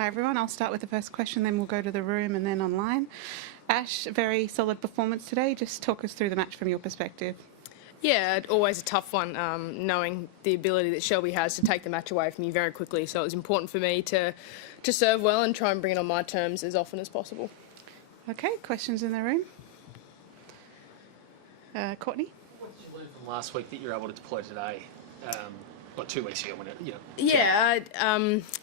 Hi everyone, I'll start with the first question, then we'll go to the room and then online. Ash, very solid performance today. Just talk us through the match from your perspective. Yeah, always a tough one, knowing the ability that Shelby has to take the match away from you very quickly. So it was important for me to serve well and try and bring it on my terms as often as possible. Okay, questions in the room? Courtney? What did you learn from last week that you're able to deploy today? Or 2 weeks ago when it, Yeah,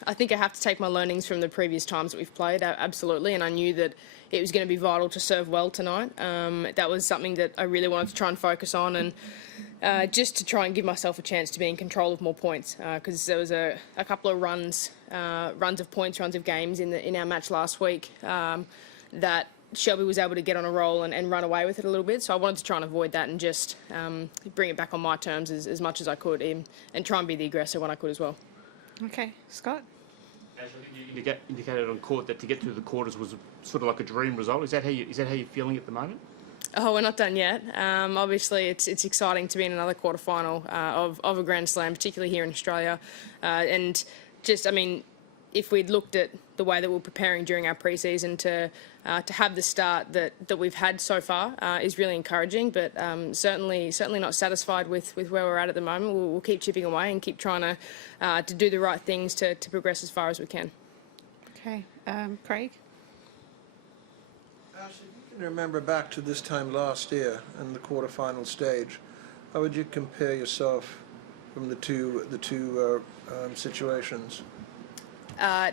I think I have to take my learnings from the previous times that we've played, absolutely, and I knew that it was going to be vital to serve well tonight. That was something that I really wanted to try and focus on, and just to try and give myself a chance to be in control of more points, because there was a couple of runs of points, runs of games in our match last week that Shelby was able to get on a roll and run away with it a little bit. So I wanted to try and avoid that and just bring it back on my terms as much as I could and try and be the aggressor when I could as well. Okay, Scott? You indicated on court that to get through the quarters was sort of like a dream result. Is that how you're feeling at the moment? Oh, we're not done yet. Obviously, it's exciting to be in another quarterfinal of a Grand Slam, particularly here in Australia. And just, I mean, if we'd looked at the way that we're preparing during our pre-season to have the start that we've had so far is really encouraging, but certainly not satisfied with where we're at the moment. We'll keep chipping away and keep trying to do the right things to progress as far as we can. Okay, Craig? Ash, if you can remember back to this time last year in the quarterfinal stage, how would you compare yourself from the two situations? How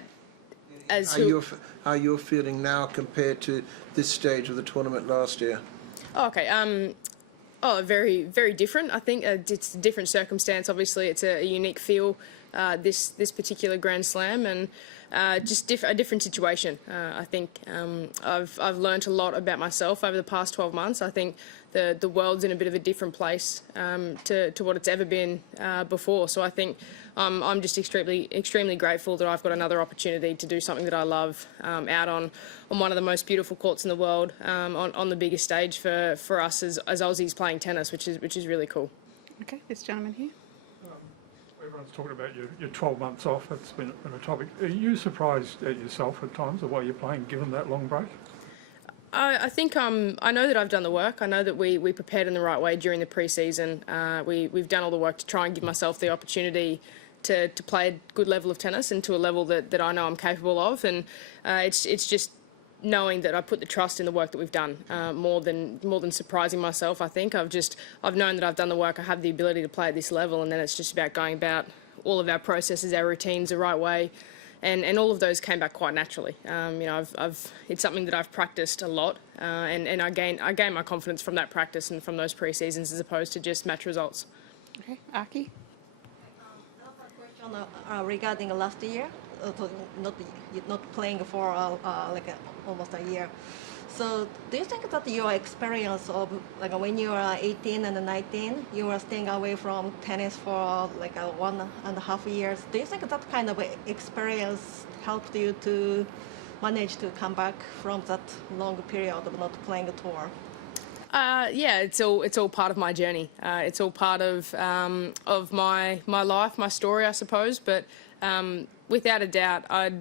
you're feeling now compared to this stage of the tournament last year? Oh, okay. Very, very different. I think it's a different circumstance. Obviously, it's a unique feel, this particular Grand Slam, and just a different situation. I think I've learnt a lot about myself over the past 12 months. I think the world's in a bit of a different place to what it's ever been before. So I think I'm just extremely grateful that I've got another opportunity to do something that I love out on one of the most beautiful courts in the world, on the biggest stage for us as Aussies playing tennis, which is really cool. Okay, this gentleman here. Everyone's talking about your 12 months off. It's been a topic. Are you surprised at yourself at times the way you're playing, given that long break? I think I know that I've done the work. I know that we prepared in the right way during the pre-season. We've done all the work to try and give myself the opportunity to play a good level of tennis and to a level that I know I'm capable of. And it's just knowing that I put the trust in the work that we've done more than surprising myself. I think I've known that I've done the work. I have the ability to play at this level, and then it's just about going about all of our processes, our routines the right way. And all of those came back quite naturally. It's something that I've practiced a lot, and I gain my confidence from that practice and from those pre-seasons as opposed to just match results. Okay, Aki? Question regarding last year, not playing for almost a year. So do you think that your experience of when you were 18 and 19, you were staying away from tennis for 1.5 years? Do you think that kind of experience helped you to manage to come back from that long period of not playing a tour? Yeah, it's all part of my journey. It's all part of my life, my story, I suppose. But without a doubt, I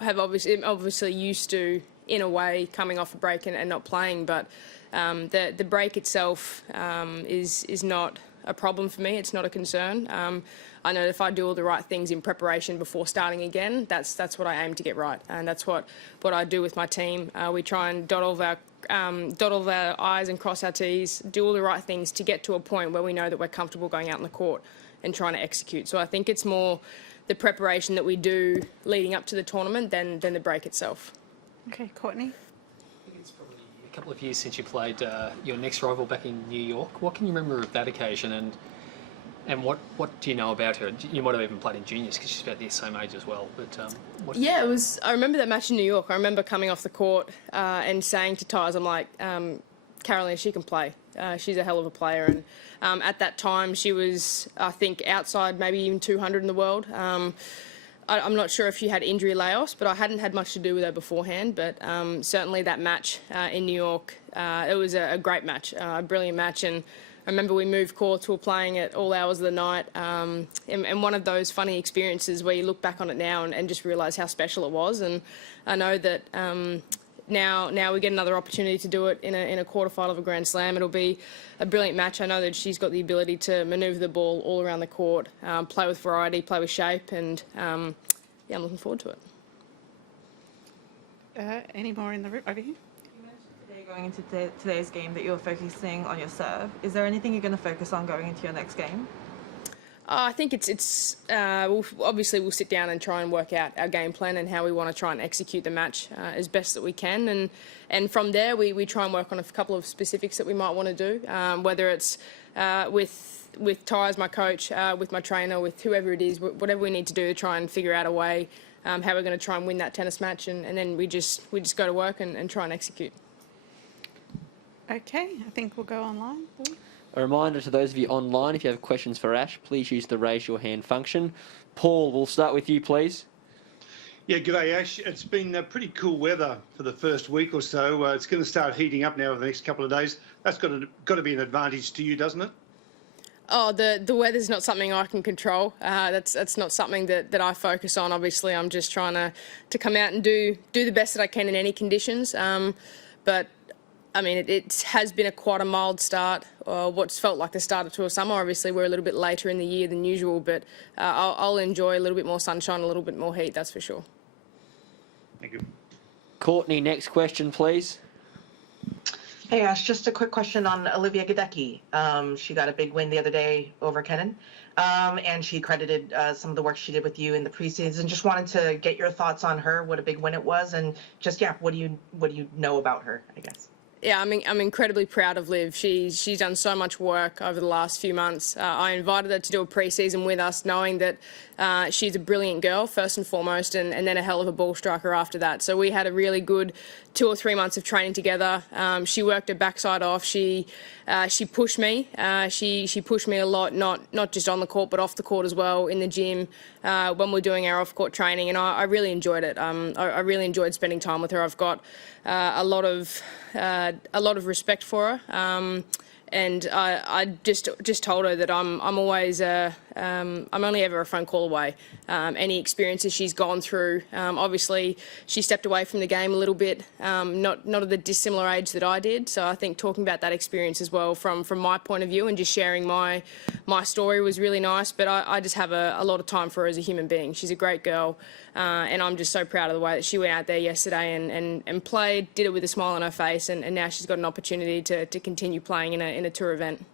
have obviously used to, in a way, coming off a break and not playing. But the break itself is not a problem for me. It's not a concern. I know that if I do all the right things in preparation before starting again, that's what I aim to get right, and that's what I do with my team. We try and dot all of our I's and cross our T's, do all the right things to get to a point where we know that we're comfortable going out in the court and trying to execute. So I think it's more the preparation that we do leading up to the tournament than the break itself. Okay, Courtney? I think it's probably a couple of years since you played your next rival back in New York. What can you remember of that occasion, and what do you know about her? You might have even played in juniors because she's about the same age as well. But yeah, it was. I remember that match in New York. I remember coming off the court and saying to Tyres, I'm like, Carolina, she can play. She's a hell of a player. And at that time, she was, I think, outside maybe even 200 in the world. I'm not sure if she had injury layoffs, but I hadn't had much to do with her beforehand. But certainly that match in New York, it was a great match, a brilliant match. And remember we moved courts, we were playing at all hours of the night, and one of those funny experiences where you look back on it now and just realise how special it was. And I know that now we get another opportunity to do it in a quarterfinal of a Grand Slam. It'll be a brilliant match. I know that she's got the ability to manoeuvre the ball all around the court, play with variety, play with shape, and I'm looking forward to it. Any more in the room over here? You mentioned today, going into today's game, that you're focusing on your serve. Is there anything you're going to focus on going into your next game? I think we'll sit down and try and work out our game plan and how we want to try and execute the match as best that we can, and from there we try and work on a couple of specifics that we might want to do, whether it's with Ty as my coach, with my trainer, with whoever it is, whatever we need to do to try and figure out a way how we're going to try and win that tennis match, and then we just go to work and try and execute. Okay, I think we'll go online. A reminder to those of you online, if you have questions for Ash, please use the raise your hand function. Paul, we'll start with you, please. Yeah, g'day Ash. It's been pretty cool weather for the first week or so. It's going to start heating up now over the next couple of days. That's got to be an advantage to you, doesn't it? Oh, the weather's not something I can control. That's not something that I focus on. Obviously, I'm just trying to come out and do the best that I can in any conditions. But I mean, it has been quite a mild start. What's felt like the start of tour summer. Obviously, we're a little bit later in the year than usual, but I'll enjoy a little bit more sunshine, a little bit more heat. That's for sure. Thank you. Courtney, next question, please. Hey Ash, just a quick question on Olivia Gadecki. She got a big win the other day over Kenin, and she credited some of the work she did with you in the preseason. Just wanted to get your thoughts on her, what a big win it was, and just what do you know about her, I guess. Yeah, I'm incredibly proud of Liv. She's done so much work over the last few months. I invited her to do a pre-season with us, knowing that she's a brilliant girl, first and foremost, and then a hell of a ball striker after that. So we had a really good 2 or 3 months of training together. She worked her backside off. She pushed me. She pushed me a lot, not just on the court, but off the court as well, in the gym, when we're doing our off-court training, and I really enjoyed it. I really enjoyed spending time with her. I've got a lot of respect for her, and I just told her that I'm always I'm only ever a phone call away. Any experiences she's gone through, obviously she stepped away from the game a little bit, not at the dissimilar age that I did. So I think talking about that experience as well from my point of view and just sharing my story was really nice. But I just have a lot of time for her as a human being. She's a great girl, and I'm just so proud of the way that she went out there yesterday and played, did it with a smile on her face, and now she's got an opportunity to continue playing in a tour event.